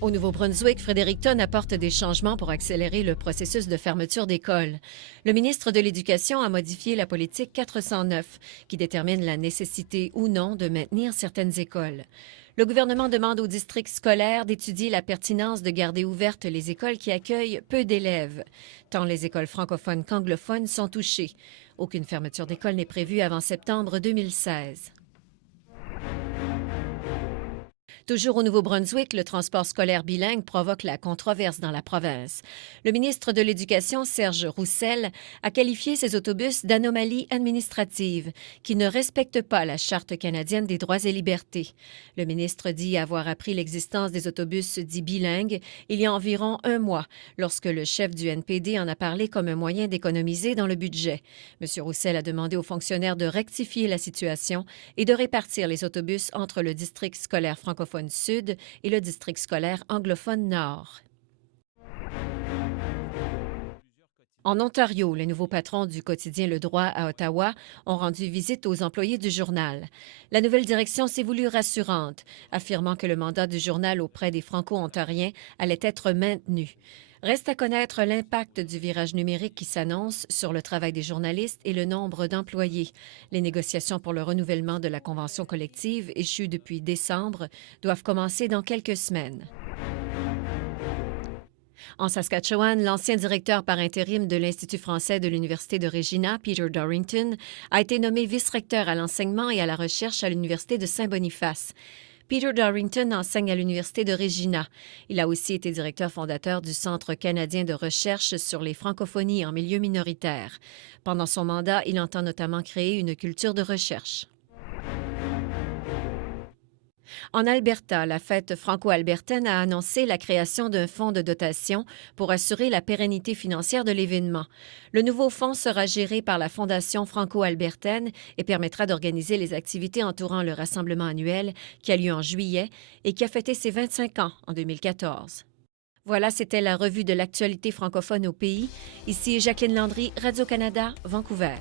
Au Nouveau-Brunswick, Fredericton apporte des changements pour accélérer le processus de fermeture d'écoles. Le ministre de l'Éducation a modifié la politique 409, qui détermine la nécessité ou non de maintenir certaines écoles. Le gouvernement demande aux districts scolaires d'étudier la pertinence de garder ouvertes les écoles qui accueillent peu d'élèves. Tant les écoles francophones qu'anglophones sont touchées. Aucune fermeture d'école n'est prévue avant septembre 2016. Toujours au Nouveau-Brunswick, le transport scolaire bilingue provoque la controverse dans la province. Le ministre de l'Éducation, Serge Roussel, a qualifié ces autobus d'anomalies administratives qui ne respectent pas la Charte canadienne des droits et libertés. Le ministre dit avoir appris l'existence des autobus dits bilingues il y a environ un mois, lorsque le chef du NPD en a parlé comme un moyen d'économiser dans le budget. M. Roussel a demandé aux fonctionnaires de rectifier la situation et de répartir les autobus entre le district scolaire francophone Sud et le district scolaire anglophone Nord. En Ontario, les nouveaux patrons du quotidien Le Droit à Ottawa ont rendu visite aux employés du journal. La nouvelle direction s'est voulue rassurante, affirmant que le mandat du journal auprès des Franco-ontariens allait être maintenu. Reste à connaître l'impact du virage numérique qui s'annonce sur le travail des journalistes et le nombre d'employés. Les négociations pour le renouvellement de la convention collective, échue depuis décembre, doivent commencer dans quelques semaines. En Saskatchewan, l'ancien directeur par intérim de l'Institut français de l'Université de Regina, Peter Dorrington, a été nommé vice-recteur à l'enseignement et à la recherche à l'Université de Saint-Boniface. Peter Dorrington enseigne à l'Université de Regina. Il a aussi été directeur fondateur du Centre canadien de recherche sur les francophonies en milieu minoritaire. Pendant son mandat, il entend notamment créer une culture de recherche. En Alberta, la fête franco-albertaine a annoncé la création d'un fonds de dotation pour assurer la pérennité financière de l'événement. Le nouveau fonds sera géré par la Fondation franco-albertaine et permettra d'organiser les activités entourant le rassemblement annuel qui a lieu en juillet et qui a fêté ses 25 ans en 2014. Voilà, c'était la revue de l'actualité francophone au pays. Ici Jacqueline Landry, Radio-Canada, Vancouver.